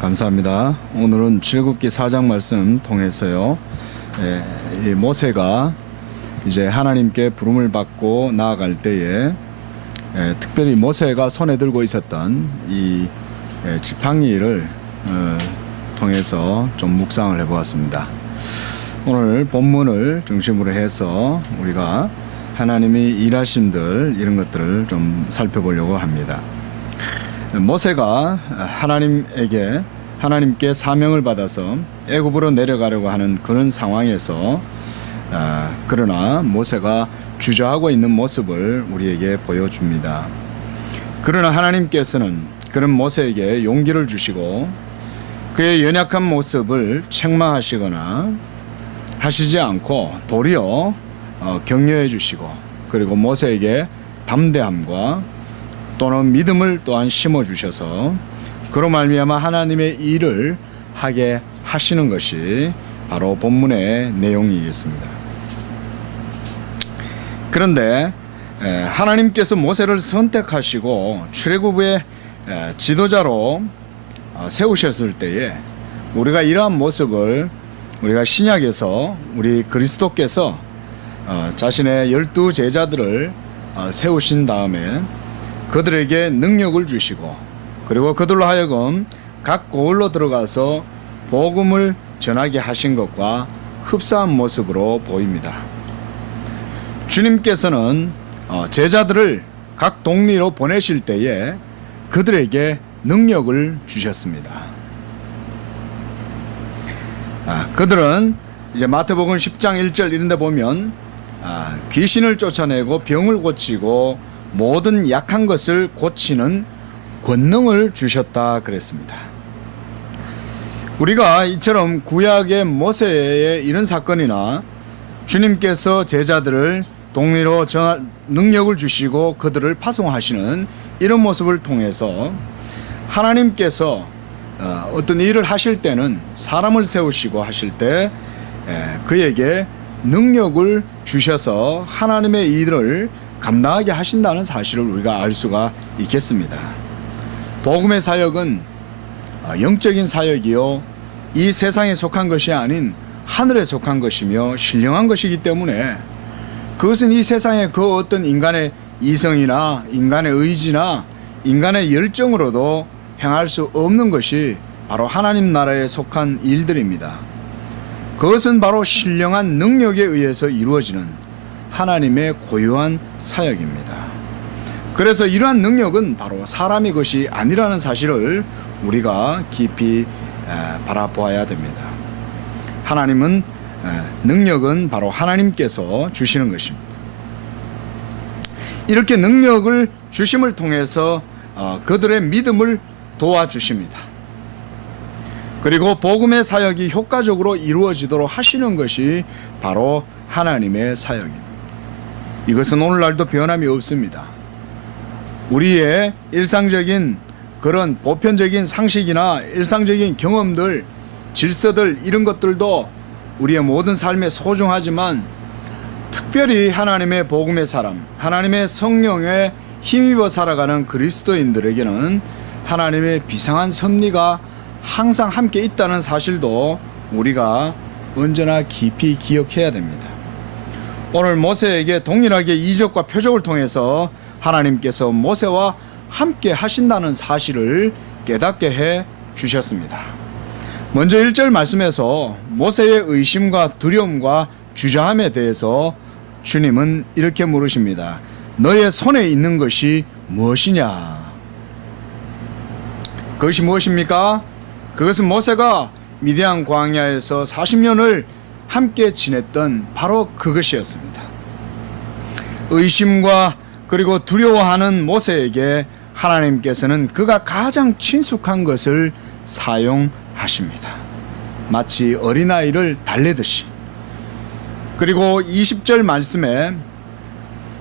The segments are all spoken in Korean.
감사합니다. 오늘은 출애굽기 4장 말씀 통해서요, 이 모세가 이제 하나님께 부름을 받고 나아갈 때에 특별히 모세가 손에 들고 있었던 이 지팡이를 통해서 좀 묵상을 해보았습니다. 오늘 본문을 중심으로 해서 우리가 하나님이 일하심들 이런 것들을 좀 살펴보려고 합니다. 모세가 하나님께 사명을 받아서 애굽으로 내려가려고 하는 그런 상황에서 그러나 모세가 주저하고 있는 모습을 우리에게 보여줍니다. 그러나 하나님께서는 그런 모세에게 용기를 주시고 그의 연약한 모습을 책망하시거나 하시지 않고 도리어 격려해 주시고, 그리고 모세에게 담대함과 또는 믿음을 또한 심어 주셔서 그로 말미암아 하나님의 일을 하게 하시는 것이 바로 본문의 내용이겠습니다. 그런데 하나님께서 모세를 선택하시고 출애굽의 지도자로 세우셨을 때에 우리가 이러한 모습을 우리가 신약에서 우리 그리스도께서 자신의 12 제자들을 세우신 다음에 그들에게 능력을 주시고, 그리고 그들로 하여금 각 고을로 들어가서 복음을 전하게 하신 것과 흡사한 모습으로 보입니다. 주님께서는 제자들을 각 동리로 보내실 때에 그들에게 능력을 주셨습니다. 그들은 이제 마태복음 10장 1절 이런 데 보면 귀신을 쫓아내고 병을 고치고 모든 약한 것을 고치는 권능을 주셨다 그랬습니다. 우리가 이처럼 구약의 모세의 이런 사건이나 주님께서 제자들을 동리로 능력을 주시고 그들을 파송하시는 이런 모습을 통해서 하나님께서 어떤 일을 하실 때는 사람을 세우시고 하실 때 그에게 능력을 주셔서 하나님의 일을 감당하게 하신다는 사실을 우리가 알 수가 있겠습니다. 복음의 사역은 영적인 사역이요, 이 세상에 속한 것이 아닌 하늘에 속한 것이며 신령한 것이기 때문에 그것은 이 세상의 그 어떤 인간의 이성이나 인간의 의지나 인간의 열정으로도 행할 수 없는 것이 바로 하나님 나라에 속한 일들입니다. 그것은 바로 신령한 능력에 의해서 이루어지는 하나님의 고유한 사역입니다. 그래서 이러한 능력은 바로 사람의 것이 아니라는 사실을 우리가 깊이 바라보아야 됩니다. 하나님은 능력은 바로 하나님께서 주시는 것입니다. 이렇게 능력을 주심을 통해서 그들의 믿음을 도와주십니다. 그리고 복음의 사역이 효과적으로 이루어지도록 하시는 것이 바로 하나님의 사역입니다. 이것은 오늘날도 변함이 없습니다. 우리의 일상적인 그런 보편적인 상식이나 일상적인 경험들, 질서들 이런 것들도 우리의 모든 삶에 소중하지만 특별히 하나님의 복음의 사람, 하나님의 성령에 힘입어 살아가는 그리스도인들에게는 하나님의 비상한 섭리가 항상 함께 있다는 사실도 우리가 언제나 깊이 기억해야 됩니다. 오늘 모세에게 동일하게 이적과 표적을 통해서 하나님께서 모세와 함께 하신다는 사실을 깨닫게 해 주셨습니다. 먼저 1절 말씀에서 모세의 의심과 두려움과 주저함에 대해서 주님은 이렇게 물으십니다. 너의 손에 있는 것이 무엇이냐? 그것이 무엇입니까? 그것은 모세가 미디안 광야에서 40년을 함께 지냈던 바로 그것이었습니다. 의심과 그리고 두려워하는 모세에게 하나님께서는 그가 가장 친숙한 것을 사용하십니다. 마치 어린아이를 달래듯이. 그리고 20절 말씀에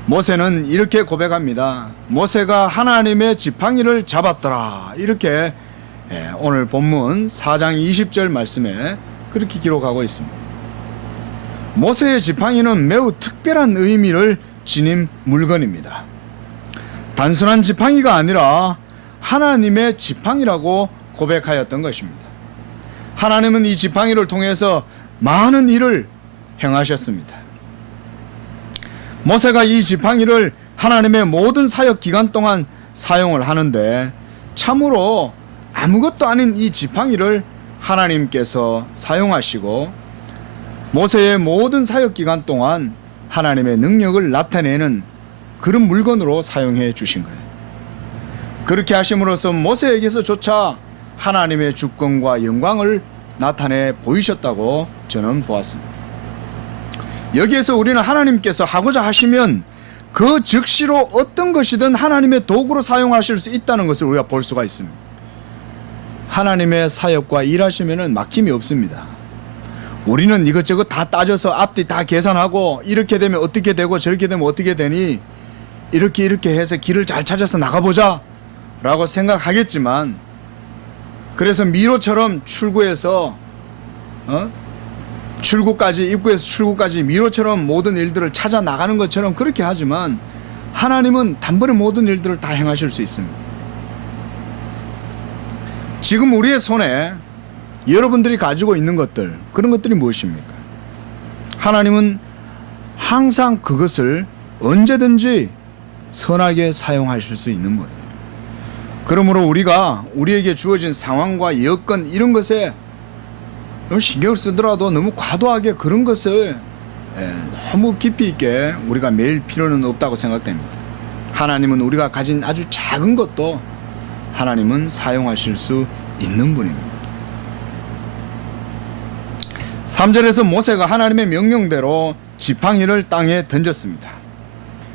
모세는 이렇게 고백합니다. 모세가 하나님의 지팡이를 잡았더라. 이렇게 오늘 본문 4장 20절 말씀에 그렇게 기록하고 있습니다. 모세의 지팡이는 매우 특별한 의미를 지닌 물건입니다. 단순한 지팡이가 아니라 하나님의 지팡이라고 고백하였던 것입니다. 하나님은 이 지팡이를 통해서 많은 일을 행하셨습니다. 모세가 이 지팡이를 하나님의 모든 사역 기간 동안 사용을 하는데 참으로 아무것도 아닌 이 지팡이를 하나님께서 사용하시고 모세의 모든 사역 기간 동안 하나님의 능력을 나타내는 그런 물건으로 사용해 주신 거예요. 그렇게 하심으로써 모세에게서조차 하나님의 주권과 영광을 나타내 보이셨다고 저는 보았습니다. 여기에서 우리는 하나님께서 하고자 하시면 그 즉시로 어떤 것이든 하나님의 도구로 사용하실 수 있다는 것을 우리가 볼 수가 있습니다. 하나님의 사역과 일하시면 막힘이 없습니다. 우리는 이것저것 다 따져서 앞뒤 다 계산하고 이렇게 되면 어떻게 되고 저렇게 되면 어떻게 되니 이렇게 해서 길을 잘 찾아서 나가보자 라고 생각하겠지만, 그래서 미로처럼 출구에서 출구까지, 입구에서 출구까지 미로처럼 모든 일들을 찾아 나가는 것처럼 그렇게 하지만 하나님은 단번에 모든 일들을 다 행하실 수 있습니다. 지금 우리의 손에 여러분들이 가지고 있는 것들, 그런 것들이 무엇입니까? 하나님은 항상 그것을 언제든지 선하게 사용하실 수 있는 거예요. 그러므로 우리가 우리에게 주어진 상황과 여건 이런 것에 신경을 쓰더라도 너무 과도하게 그런 것을 너무 깊이 있게 우리가 매일 필요는 없다고 생각됩니다. 하나님은 우리가 가진 아주 작은 것도 하나님은 사용하실 수 있는 분입니다. 3절에서 모세가 하나님의 명령대로 지팡이를 땅에 던졌습니다.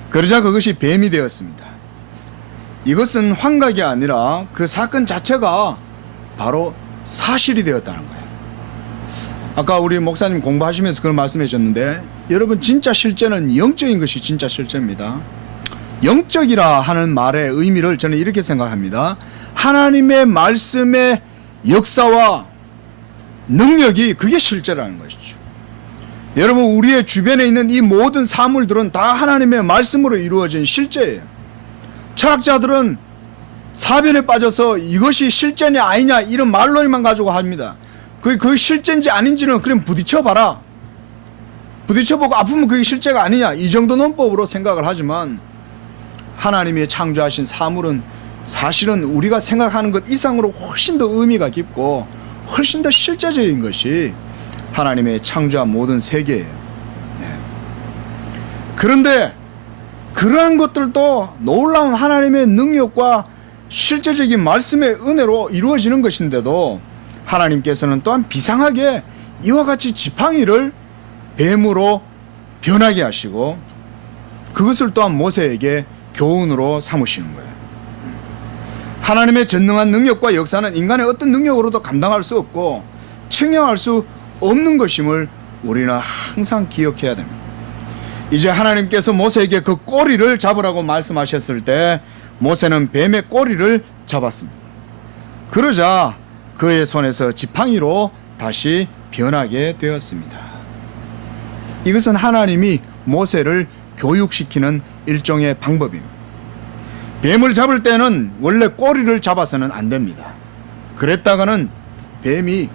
그러자 그것이 뱀이 되었습니다. 이것은 환각이 아니라 그 사건 자체가 바로 사실이 되었다는 거예요. 아까 우리 목사님 공부하시면서 그런 말씀해 주셨는데, 여러분 진짜 실제는 영적인 것이 진짜 실제입니다. 영적이라 하는 말의 의미를 저는 이렇게 생각합니다. 하나님의 말씀의 역사와 능력이 그게 실제라는 것이죠. 여러분, 우리의 주변에 있는 이 모든 사물들은 다 하나님의 말씀으로 이루어진 실제예요. 철학자들은 사변에 빠져서 이것이 실제냐 아니냐 이런 말론만 가지고 합니다. 그게 실제인지 아닌지는 그냥 부딪혀봐라. 부딪혀보고 아프면 그게 실제가 아니냐, 이 정도 논법으로 생각을 하지만, 하나님이 창조하신 사물은 사실은 우리가 생각하는 것 이상으로 훨씬 더 의미가 깊고 훨씬 더 실제적인 것이 하나님의 창조한 모든 세계예요. 그런데 그러한 것들도 놀라운 하나님의 능력과 실제적인 말씀의 은혜로 이루어지는 것인데도 하나님께서는 또한 비상하게 이와 같이 지팡이를 뱀으로 변하게 하시고 그것을 또한 모세에게 교훈으로 삼으시는 거예요. 하나님의 전능한 능력과 역사는 인간의 어떤 능력으로도 감당할 수 없고 측량할 수 없는 것임을 우리는 항상 기억해야 됩니다. 이제 하나님께서 모세에게 그 꼬리를 잡으라고 말씀하셨을 때 모세는 뱀의 꼬리를 잡았습니다. 그러자 그의 손에서 지팡이로 다시 변하게 되었습니다. 이것은 하나님이 모세를 교육시키는 일종의 방법입니다. 뱀을 잡을 때는 원래 꼬리를 잡아서는 안 됩니다. 그랬다가는 뱀이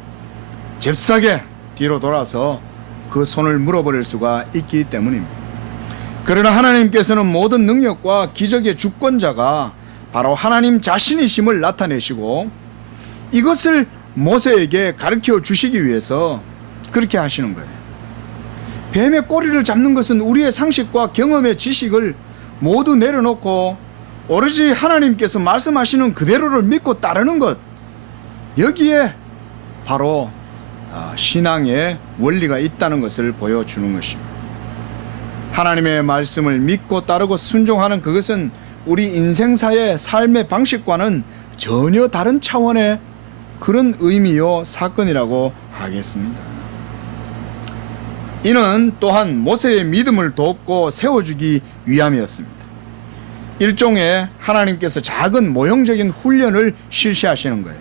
잽싸게 뒤로 돌아서 그 손을 물어버릴 수가 있기 때문입니다. 그러나 하나님께서는 모든 능력과 기적의 주권자가 바로 하나님 자신이심을 나타내시고 이것을 모세에게 가르쳐 주시기 위해서 그렇게 하시는 거예요. 뱀의 꼬리를 잡는 것은 우리의 상식과 경험의 지식을 모두 내려놓고 오로지 하나님께서 말씀하시는 그대로를 믿고 따르는 것, 여기에 바로 신앙의 원리가 있다는 것을 보여주는 것입니다. 하나님의 말씀을 믿고 따르고 순종하는 그것은 우리 인생사의 삶의 방식과는 전혀 다른 차원의 그런 의미요 사건이라고 하겠습니다. 이는 또한 모세의 믿음을 돕고 세워주기 위함이었습니다. 일종의 하나님께서 작은 모형적인 훈련을 실시하시는 거예요.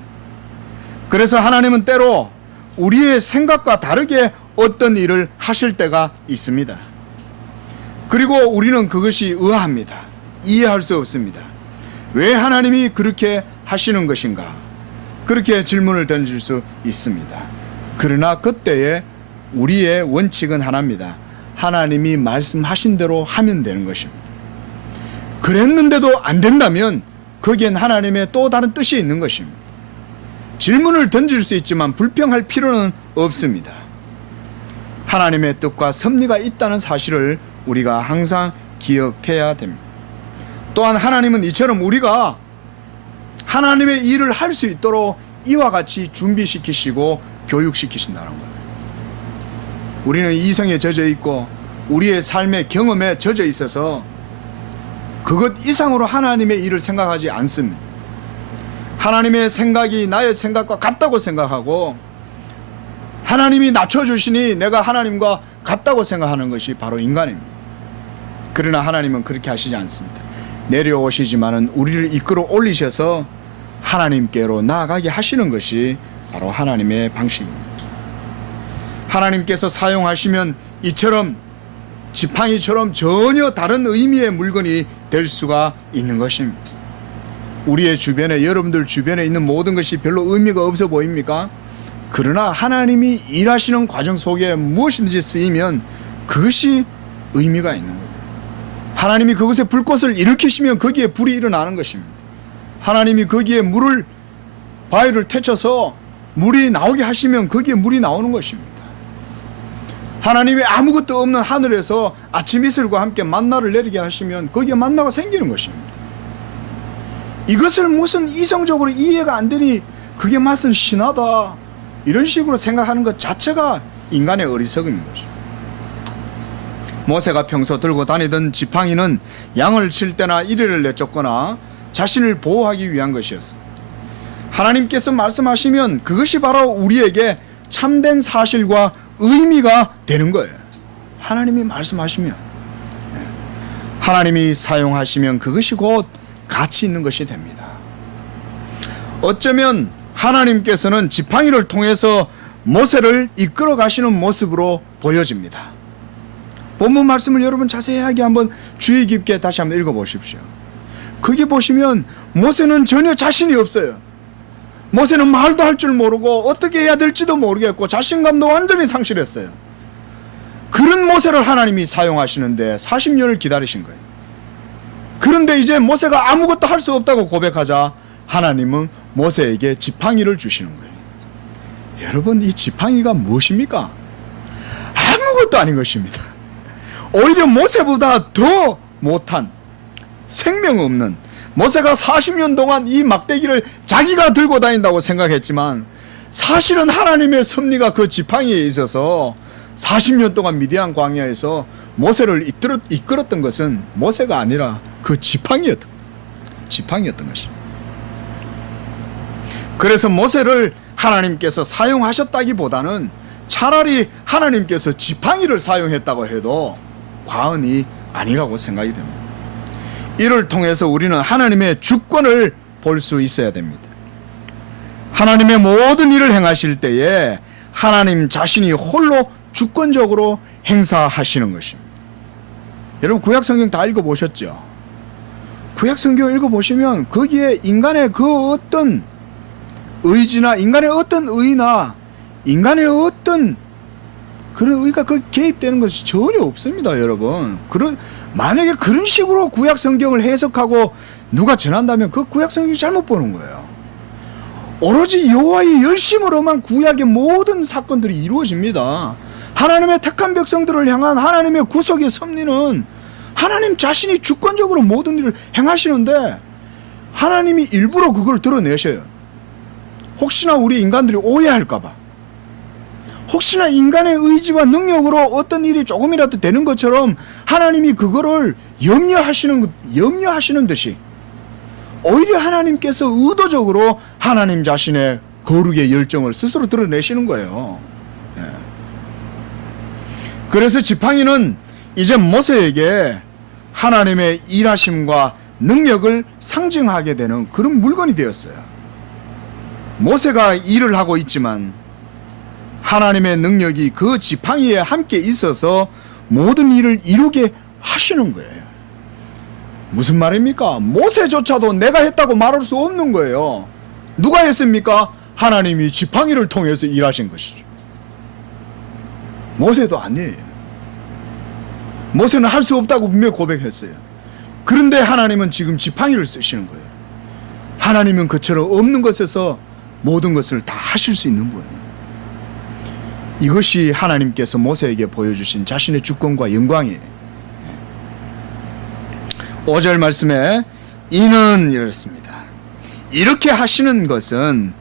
그래서 하나님은 때로 우리의 생각과 다르게 어떤 일을 하실 때가 있습니다. 그리고 우리는 그것이 의아합니다. 이해할 수 없습니다. 왜 하나님이 그렇게 하시는 것인가? 그렇게 질문을 던질 수 있습니다. 그러나 그때에 우리의 원칙은 하나입니다. 하나님이 말씀하신 대로 하면 되는 것입니다. 그랬는데도 안 된다면 거기엔 하나님의 또 다른 뜻이 있는 것입니다. 질문을 던질 수 있지만 불평할 필요는 없습니다. 하나님의 뜻과 섭리가 있다는 사실을 우리가 항상 기억해야 됩니다. 또한 하나님은 이처럼 우리가 하나님의 일을 할 수 있도록 이와 같이 준비시키시고 교육시키신다는 거예요. 우리는 이성에 젖어 있고 우리의 삶의 경험에 젖어 있어서 그것 이상으로 하나님의 일을 생각하지 않습니다. 하나님의 생각이 나의 생각과 같다고 생각하고 하나님이 낮춰주시니 내가 하나님과 같다고 생각하는 것이 바로 인간입니다. 그러나 하나님은 그렇게 하시지 않습니다. 내려오시지만은 우리를 이끌어 올리셔서 하나님께로 나아가게 하시는 것이 바로 하나님의 방식입니다. 하나님께서 사용하시면 이처럼 지팡이처럼 전혀 다른 의미의 물건이 될 수가 있는 것입니다. 우리의 주변에, 여러분들 주변에 있는 모든 것이 별로 의미가 없어 보입니까? 그러나 하나님이 일하시는 과정 속에 무엇이든지 쓰이면 그것이 의미가 있는 거예요. 하나님이 그것에 불꽃을 일으키시면 거기에 불이 일어나는 것입니다. 하나님이 거기에 바위를 태쳐서 물이 나오게 하시면 거기에 물이 나오는 것입니다. 하나님이 아무것도 없는 하늘에서 아침 이슬과 함께 만나를 내리게 하시면 거기에 만나가 생기는 것입니다. 이것을 무슨 이성적으로 이해가 안 되니 그게 무슨 신하다 이런 식으로 생각하는 것 자체가 인간의 어리석음인 것입니다. 모세가 평소 들고 다니던 지팡이는 양을 칠 때나 이리를 내쫓거나 자신을 보호하기 위한 것이었습니다. 하나님께서 말씀하시면 그것이 바로 우리에게 참된 사실과 의미가 되는 거예요. 하나님이 말씀하시면, 하나님이 사용하시면 그것이 곧 가치 있는 것이 됩니다. 어쩌면 하나님께서는 지팡이를 통해서 모세를 이끌어 가시는 모습으로 보여집니다. 본문 말씀을 여러분 자세하게 한번 주의 깊게 다시 한번 읽어보십시오. 거기 보시면 모세는 전혀 자신이 없어요. 모세는 말도 할 줄 모르고 어떻게 해야 될지도 모르겠고 자신감도 완전히 상실했어요. 그런 모세를 하나님이 사용하시는데 40년을 기다리신 거예요. 그런데 이제 모세가 아무것도 할 수 없다고 고백하자 하나님은 모세에게 지팡이를 주시는 거예요. 여러분, 이 지팡이가 무엇입니까? 아무것도 아닌 것입니다. 오히려 모세보다 더 못한, 생명 없는, 모세가 40년 동안 이 막대기를 자기가 들고 다닌다고 생각했지만 사실은 하나님의 섭리가 그 지팡이에 있어서 40년 동안 미디안 광야에서 모세를 이끌었던 것은 모세가 아니라 그 지팡이였던 것입니다. 그래서 모세를 하나님께서 사용하셨다기보다는 차라리 하나님께서 지팡이를 사용했다고 해도 과언이 아니라고 생각이 됩니다. 이를 통해서 우리는 하나님의 주권을 볼 수 있어야 됩니다. 하나님의 모든 일을 행하실 때에 하나님 자신이 홀로 주권적으로 행사하시는 것입니다. 여러분, 구약성경 다 읽어보셨죠? 구약성경 읽어보시면 거기에 인간의 그 어떤 의지나 인간의 어떤 의나 인간의 어떤 그런 의가 그 개입되는 것이 전혀 없습니다, 여러분. 만약에 그런 식으로 구약 성경을 해석하고 누가 전한다면 그 구약 성경이 잘못 보는 거예요. 오로지 여호와의 열심으로만 구약의 모든 사건들이 이루어집니다. 하나님의 택한 백성들을 향한 하나님의 구속의 섭리는 하나님 자신이 주권적으로 모든 일을 행하시는데 하나님이 일부러 그걸 드러내셔요. 혹시나 우리 인간들이 오해할까봐, 혹시나 인간의 의지와 능력으로 어떤 일이 조금이라도 되는 것처럼 하나님이 그거를 염려하시는 듯이 오히려 하나님께서 의도적으로 하나님 자신의 거룩의 열정을 스스로 드러내시는 거예요. 그래서 지팡이는 이제 모세에게 하나님의 일하심과 능력을 상징하게 되는 그런 물건이 되었어요. 모세가 일을 하고 있지만 하나님의 능력이 그 지팡이에 함께 있어서 모든 일을 이루게 하시는 거예요. 무슨 말입니까? 모세조차도 내가 했다고 말할 수 없는 거예요. 누가 했습니까? 하나님이 지팡이를 통해서 일하신 것이죠. 모세도 아니에요. 모세는 할 수 없다고 분명히 고백했어요. 그런데 하나님은 지금 지팡이를 쓰시는 거예요. 하나님은 그처럼 없는 것에서 모든 것을 다 하실 수 있는 분이에요. 이것이 하나님께서 모세에게 보여주신 자신의 주권과 영광이에요. 5절 말씀에 이는 이렇습니다. 이렇게 하시는 것은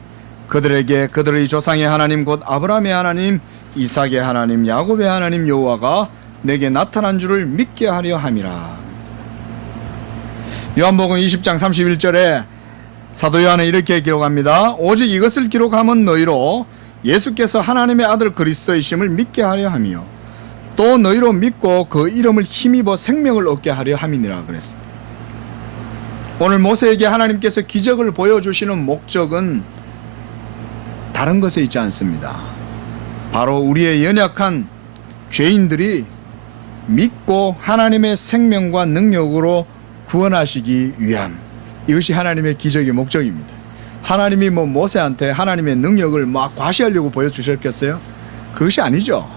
그들에게 그들의 조상의 하나님 곧 아브라함의 하나님, 이삭의 하나님, 야곱의 하나님 여호와가 내게 나타난 줄을 믿게 하려 함이라. 요한복음 20장 31절에 사도 요한은 이렇게 기록합니다. 오직 이것을 기록함은 너희로 예수께서 하나님의 아들 그리스도이심을 믿게 하려 함이요 또 너희로 믿고 그 이름을 힘입어 생명을 얻게 하려 함이니라 그랬습니다. 오늘 모세에게 하나님께서 기적을 보여주시는 목적은 다른 것에 있지 않습니다. 바로 우리의 연약한 죄인들이 믿고 하나님의 생명과 능력으로 구원하시기 위함. 이것이 하나님의 기적의 목적입니다. 하나님이 모세한테 하나님의 능력을 막 과시하려고 보여주셨겠어요? 그것이 아니죠.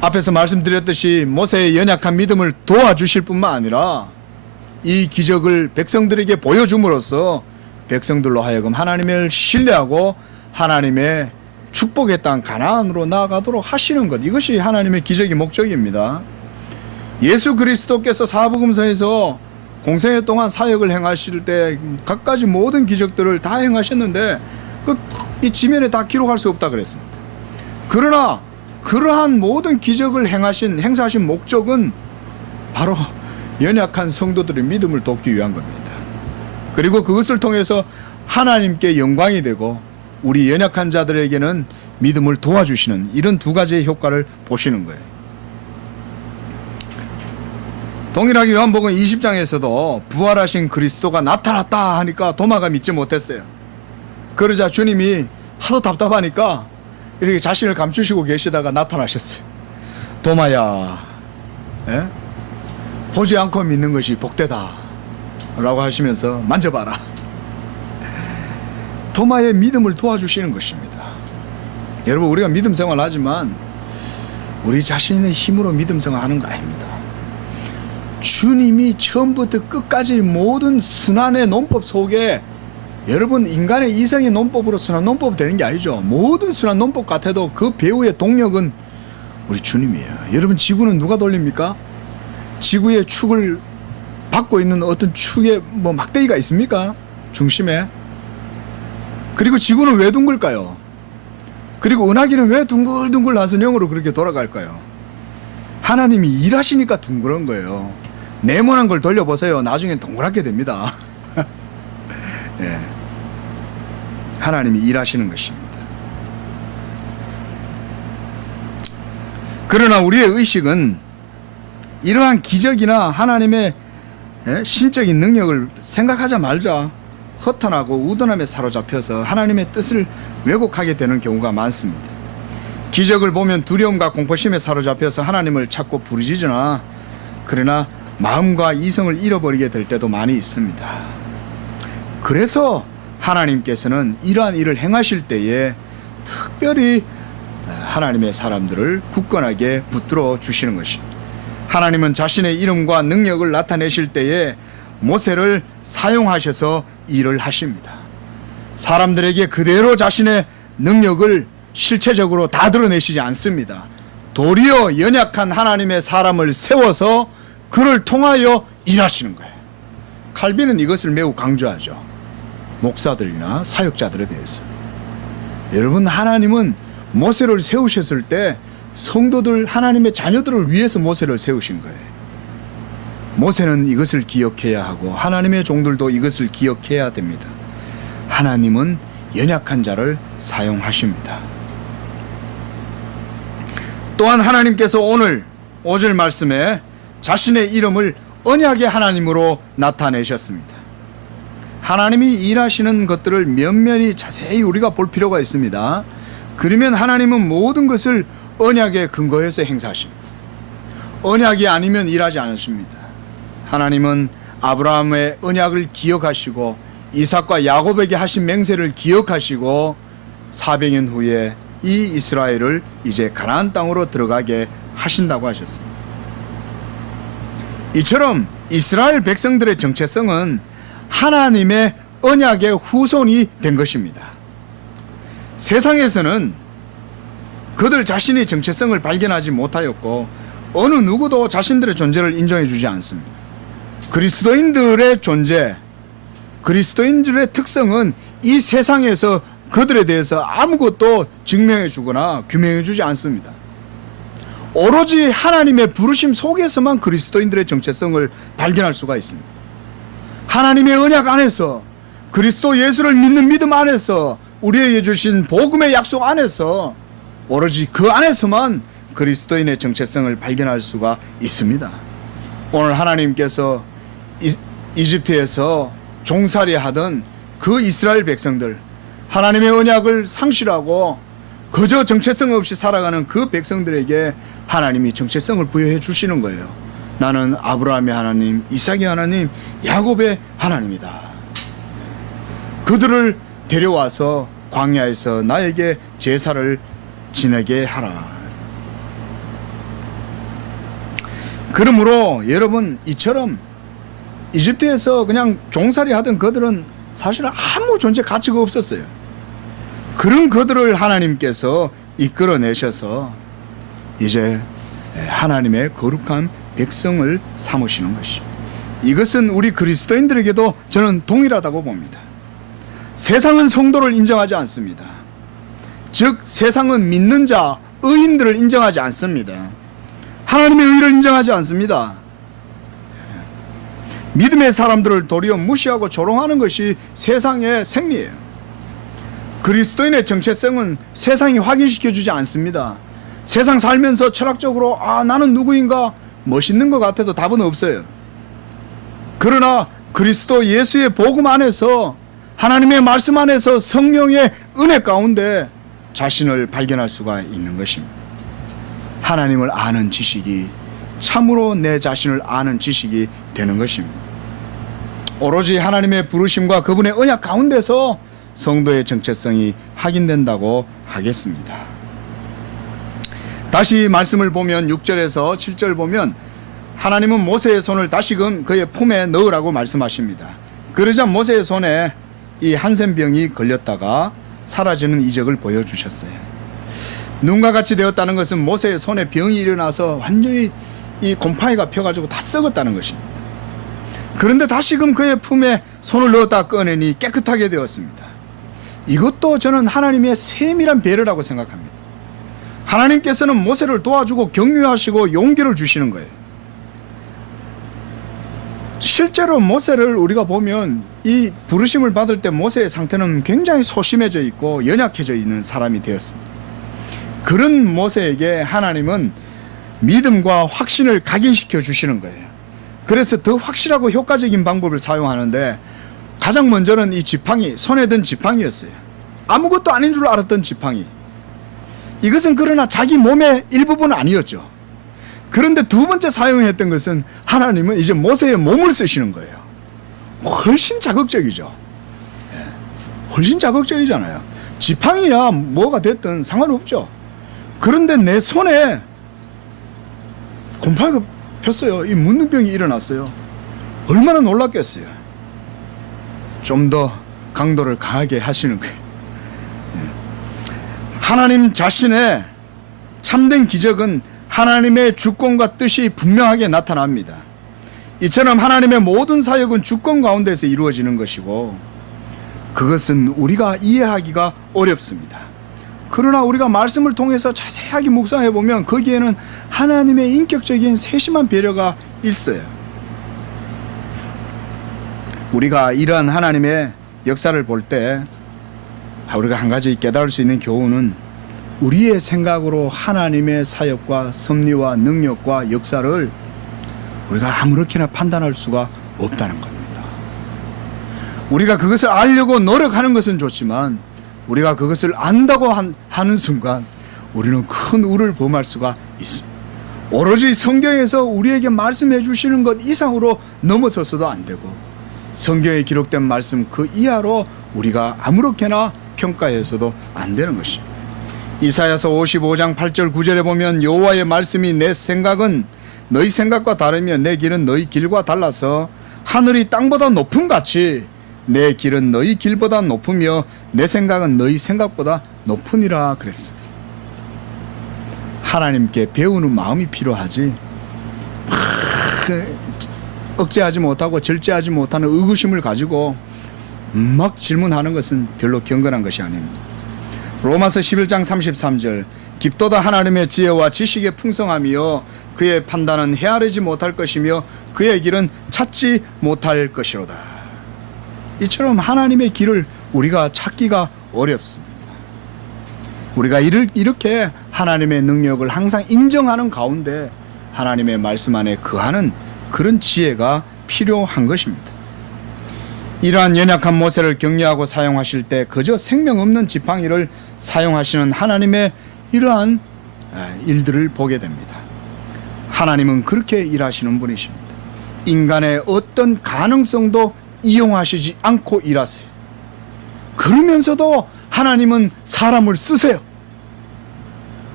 앞에서 말씀드렸듯이 모세의 연약한 믿음을 도와주실 뿐만 아니라 이 기적을 백성들에게 보여줌으로써 백성들로 하여금 하나님을 신뢰하고 하나님의 축복의 땅 가나안으로 나아가도록 하시는 것, 이것이 하나님의 기적의 목적입니다. 예수 그리스도께서 사복음서에서 공생애 동안 사역을 행하실 때 갖가지 모든 기적들을 다 행하셨는데 이 지면에 다 기록할 수 없다 그랬습니다. 그러나 그러한 모든 기적을 행사하신 목적은 바로 연약한 성도들의 믿음을 돕기 위한 겁니다. 그리고 그것을 통해서 하나님께 영광이 되고 우리 연약한 자들에게는 믿음을 도와주시는 이런 두 가지의 효과를 보시는 거예요. 동일하게 요한복음 20장에서도 부활하신 그리스도가 나타났다 하니까 도마가 믿지 못했어요. 그러자 주님이 하도 답답하니까 이렇게 자신을 감추시고 계시다가 나타나셨어요. 도마야, 보지 않고 믿는 것이 복되다 라고 하시면서 만져봐라. 도마의 믿음을 도와주시는 것입니다. 여러분, 우리가 믿음 생활하지만 우리 자신의 힘으로 믿음 생활하는 거 아닙니다. 주님이 처음부터 끝까지 모든 순환의 논법 속에, 여러분, 인간의 이성의 논법으로 순환 논법 되는 게 아니죠. 모든 순환 논법 같아도 그 배후의 동력은 우리 주님이에요. 여러분, 지구는 누가 돌립니까? 지구의 축을 받고 있는 어떤 축에 막대기가 있습니까? 중심에. 그리고 지구는 왜 둥글까요? 그리고 은하계는 왜 둥글둥글 나선형으로 그렇게 돌아갈까요? 하나님이 일하시니까 둥그런 거예요. 네모난 걸 돌려보세요. 나중엔 동그랗게 됩니다. 예. 하나님이 일하시는 것입니다. 그러나 우리의 의식은 이러한 기적이나 하나님의 신적인 능력을 생각하자 말자 허탄하고 우둔함에 사로잡혀서 하나님의 뜻을 왜곡하게 되는 경우가 많습니다. 기적을 보면 두려움과 공포심에 사로잡혀서 하나님을 찾고 부르짖으나 그러나 마음과 이성을 잃어버리게 될 때도 많이 있습니다. 그래서 하나님께서는 이러한 일을 행하실 때에 특별히 하나님의 사람들을 굳건하게 붙들어 주시는 것입니다. 하나님은 자신의 이름과 능력을 나타내실 때에 모세를 사용하셔서 일을 하십니다. 사람들에게 그대로 자신의 능력을 실체적으로 다 드러내시지 않습니다. 도리어 연약한 하나님의 사람을 세워서 그를 통하여 일하시는 거예요. 칼빈은 이것을 매우 강조하죠. 목사들이나 사역자들에 대해서. 여러분, 하나님은 모세를 세우셨을 때 성도들, 하나님의 자녀들을 위해서 모세를 세우신 거예요. 모세는 이것을 기억해야 하고 하나님의 종들도 이것을 기억해야 됩니다. 하나님은 연약한 자를 사용하십니다. 또한 하나님께서 오늘 5절 말씀에 자신의 이름을 언약의 하나님으로 나타내셨습니다. 하나님이 일하시는 것들을 면면히 자세히 우리가 볼 필요가 있습니다. 그러면 하나님은 모든 것을 언약에 근거해서 행사하십니다. 언약이 아니면 일하지 않으십니다. 하나님은 아브라함의 언약을 기억하시고 이삭과 야곱에게 하신 맹세를 기억하시고 400년 후에 이 이스라엘을 이제 가나안 땅으로 들어가게 하신다고 하셨습니다. 이처럼 이스라엘 백성들의 정체성은 하나님의 언약의 후손이 된 것입니다. 세상에서는 그들 자신의 정체성을 발견하지 못하였고 어느 누구도 자신들의 존재를 인정해 주지 않습니다. 그리스도인들의 존재, 그리스도인들의 특성은 이 세상에서 그들에 대해서 아무것도 증명해 주거나 규명해 주지 않습니다. 오로지 하나님의 부르심 속에서만 그리스도인들의 정체성을 발견할 수가 있습니다. 하나님의 언약 안에서, 그리스도 예수를 믿는 믿음 안에서, 우리에게 주신 복음의 약속 안에서, 오로지 그 안에서만 그리스도인의 정체성을 발견할 수가 있습니다. 오늘 하나님께서 이집트에서 종살이 하던 그 이스라엘 백성들, 하나님의 언약을 상실하고 그저 정체성 없이 살아가는 그 백성들에게 하나님이 정체성을 부여해 주시는 거예요. 나는 아브라함의 하나님, 이삭의 하나님, 야곱의 하나님이다. 그들을 데려와서 광야에서 나에게 제사를 지내게 하라. 그러므로 여러분, 이처럼 이집트에서 그냥 종살이 하던 그들은 사실 아무 존재 가치가 없었어요. 그런 그들을 하나님께서 이끌어내셔서 이제 하나님의 거룩한 백성을 삼으시는 것입니다. 이것은 우리 그리스도인들에게도 저는 동일하다고 봅니다. 세상은 성도를 인정하지 않습니다. 즉 세상은 믿는 자, 의인들을 인정하지 않습니다. 하나님의 의를 인정하지 않습니다. 믿음의 사람들을 도리어 무시하고 조롱하는 것이 세상의 생리예요. 그리스도인의 정체성은 세상이 확인시켜주지 않습니다. 세상 살면서 철학적으로 나는 누구인가 멋있는 것 같아도 답은 없어요. 그러나 그리스도 예수의 복음 안에서, 하나님의 말씀 안에서, 성령의 은혜 가운데 자신을 발견할 수가 있는 것입니다. 하나님을 아는 지식이 참으로 내 자신을 아는 지식이 되는 것입니다. 오로지 하나님의 부르심과 그분의 언약 가운데서 성도의 정체성이 확인된다고 하겠습니다. 다시 말씀을 보면 6절에서 7절 보면 하나님은 모세의 손을 다시금 그의 품에 넣으라고 말씀하십니다. 그러자 모세의 손에 이 한센병이 걸렸다가 사라지는 이적을 보여주셨어요. 눈과 같이 되었다는 것은 모세의 손에 병이 일어나서 완전히 이 곰팡이가 펴가지고 다 썩었다는 것입니다. 그런데 다시금 그의 품에 손을 넣었다 꺼내니 깨끗하게 되었습니다. 이것도 저는 하나님의 세밀한 배려라고 생각합니다. 하나님께서는 모세를 도와주고 격려하시고 용기를 주시는 거예요. 실제로 모세를 우리가 보면 이 부르심을 받을 때 모세의 상태는 굉장히 소심해져 있고 연약해져 있는 사람이 되었습니다. 그런 모세에게 하나님은 믿음과 확신을 각인시켜 주시는 거예요. 그래서 더 확실하고 효과적인 방법을 사용하는데 가장 먼저는 이 지팡이, 손에 든 지팡이였어요. 아무것도 아닌 줄 알았던 지팡이. 이것은 그러나 자기 몸의 일부분은 아니었죠. 그런데 두 번째 사용했던 것은 하나님은 이제 모세의 몸을 쓰시는 거예요. 훨씬 자극적이죠. 훨씬 자극적이잖아요. 지팡이야 뭐가 됐든 상관없죠. 그런데 내 손에 곰팡이가 폈어요. 이 문둥병이 일어났어요. 얼마나 놀랐겠어요. 좀 더 강도를 강하게 하시는 거예요. 하나님 자신의 참된 기적은 하나님의 주권과 뜻이 분명하게 나타납니다. 이처럼 하나님의 모든 사역은 주권 가운데서 이루어지는 것이고 그것은 우리가 이해하기가 어렵습니다. 그러나 우리가 말씀을 통해서 자세하게 묵상해 보면 거기에는 하나님의 인격적인 세심한 배려가 있어요. 우리가 이러한 하나님의 역사를 볼 때 우리가 한 가지 깨달을 수 있는 교훈은 우리의 생각으로 하나님의 사역과 섭리와 능력과 역사를 우리가 아무렇게나 판단할 수가 없다는 겁니다. 우리가 그것을 알려고 노력하는 것은 좋지만 우리가 그것을 안다고 하는 순간 우리는 큰 우를 범할 수가 있습니다. 오로지 성경에서 우리에게 말씀해 주시는 것 이상으로 넘어서서도 안 되고 성경에 기록된 말씀 그 이하로 우리가 아무렇게나 평가해서도 안 되는 것입니다. 이사야서 55장 8절 9절에 보면 여호와의 말씀이 내 생각은 너희 생각과 다르며 내 길은 너희 길과 달라서 하늘이 땅보다 높음 같이 내 길은 너희 길보다 높으며 내 생각은 너희 생각보다 높으니라 그랬어요. 하나님께 배우는 마음이 필요하지 억제하지 못하고 절제하지 못하는 의구심을 가지고 막 질문하는 것은 별로 경건한 것이 아닙니다. 로마서 11장 33절 깊도다 하나님의 지혜와 지식의 풍성함이요 그의 판단은 헤아리지 못할 것이며 그의 길은 찾지 못할 것이로다. 이처럼 하나님의 길을 우리가 찾기가 어렵습니다. 우리가 이렇게 하나님의 능력을 항상 인정하는 가운데 하나님의 말씀 안에 거하는 그런 지혜가 필요한 것입니다. 이러한 연약한 모세를 격려하고 사용하실 때 그저 생명 없는 지팡이를 사용하시는 하나님의 이러한 일들을 보게 됩니다. 하나님은 그렇게 일하시는 분이십니다. 인간의 어떤 가능성도 이용하시지 않고 일하세요. 그러면서도 하나님은 사람을 쓰세요.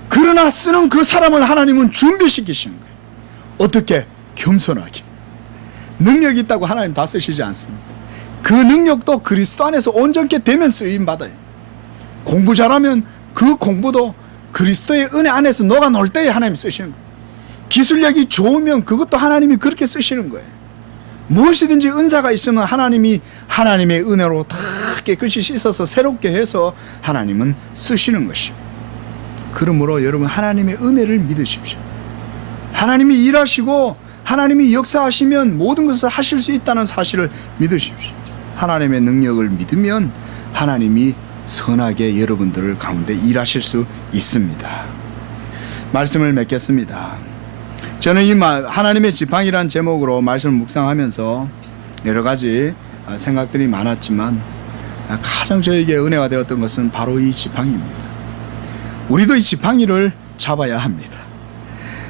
그러나 쓰는 그 사람을 하나님은 준비시키시는 거예요. 어떻게? 겸손하게. 능력이 있다고 하나님 다 쓰시지 않습니다. 그 능력도 그리스도 안에서 온전케 되면 쓰임받아요. 공부 잘하면 그 공부도 그리스도의 은혜 안에서 녹아 놀 때에 하나님 쓰시는 거예요. 기술력이 좋으면 그것도 하나님이 그렇게 쓰시는 거예요. 무엇이든지 은사가 있으면 하나님이 하나님의 은혜로 다 깨끗이 씻어서 새롭게 해서 하나님은 쓰시는 것이에요. 그러므로 여러분 하나님의 은혜를 믿으십시오. 하나님이 일하시고 하나님이 역사하시면 모든 것을 하실 수 있다는 사실을 믿으십시오. 하나님의 능력을 믿으면 하나님이 선하게 여러분들을 가운데 일하실 수 있습니다. 말씀을 맺겠습니다. 저는 이 하나님의 지팡이라는 제목으로 말씀을 묵상하면서 여러 가지 생각들이 많았지만 가장 저에게 은혜가 되었던 것은 바로 이 지팡이입니다. 우리도 이 지팡이를 잡아야 합니다.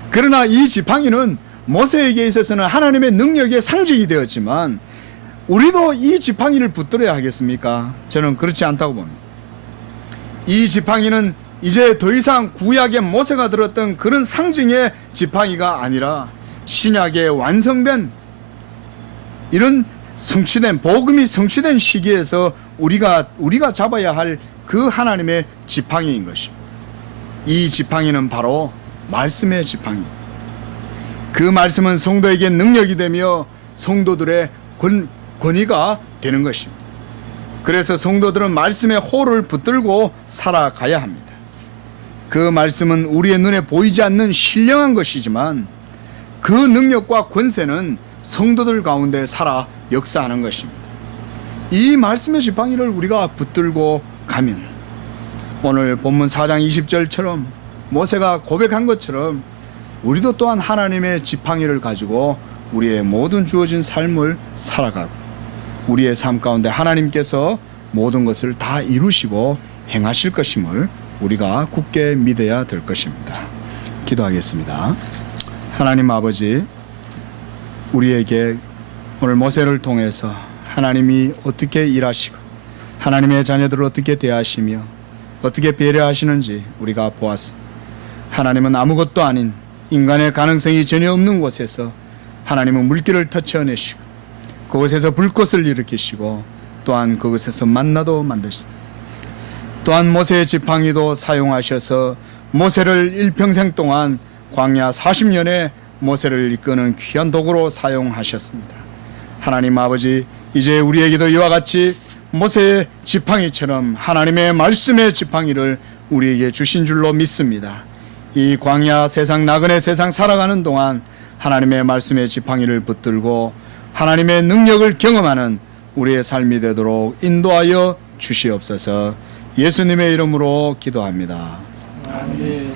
그러나 이 지팡이는 모세에게 있어서는 하나님의 능력의 상징이 되었지만 우리도 이 지팡이를 붙들어야 하겠습니까? 저는 그렇지 않다고 봅니다. 이 지팡이는 이제 더 이상 구약의 모세가 들었던 그런 상징의 지팡이가 아니라 신약의 완성된 이런 성취된 복음이 성취된 시기에서 우리가 잡아야 할 그 하나님의 지팡이인 것입니다. 이 지팡이는 바로 말씀의 지팡이. 그 말씀은 성도에게 능력이 되며 성도들의 권위가 되는 것입니다. 그래서 성도들은 말씀의 호를 붙들고 살아가야 합니다. 그 말씀은 우리의 눈에 보이지 않는 신령한 것이지만 그 능력과 권세는 성도들 가운데 살아 역사하는 것입니다. 이 말씀의 지팡이를 우리가 붙들고 가면 오늘 본문 4장 20절처럼 모세가 고백한 것처럼 우리도 또한 하나님의 지팡이를 가지고 우리의 모든 주어진 삶을 살아가고 우리의 삶 가운데 하나님께서 모든 것을 다 이루시고 행하실 것임을 우리가 굳게 믿어야 될 것입니다. 기도하겠습니다. 하나님 아버지, 우리에게 오늘 모세를 통해서 하나님이 어떻게 일하시고 하나님의 자녀들을 어떻게 대하시며 어떻게 배려하시는지 우리가 보았습니다. 하나님은 아무것도 아닌 인간의 가능성이 전혀 없는 곳에서 하나님은 물길을 터치어내시고 그곳에서 불꽃을 일으키시고 또한 그곳에서 만나도 만드시고 또한 모세의 지팡이도 사용하셔서 모세를 일평생 동안 광야 40년에 모세를 이끄는 귀한 도구로 사용하셨습니다. 하나님 아버지, 이제 우리에게도 이와 같이 모세의 지팡이처럼 하나님의 말씀의 지팡이를 우리에게 주신 줄로 믿습니다. 이 광야 세상 나그네 세상 살아가는 동안 하나님의 말씀의 지팡이를 붙들고 하나님의 능력을 경험하는 우리의 삶이 되도록 인도하여 주시옵소서. 예수님의 이름으로 기도합니다. 아멘.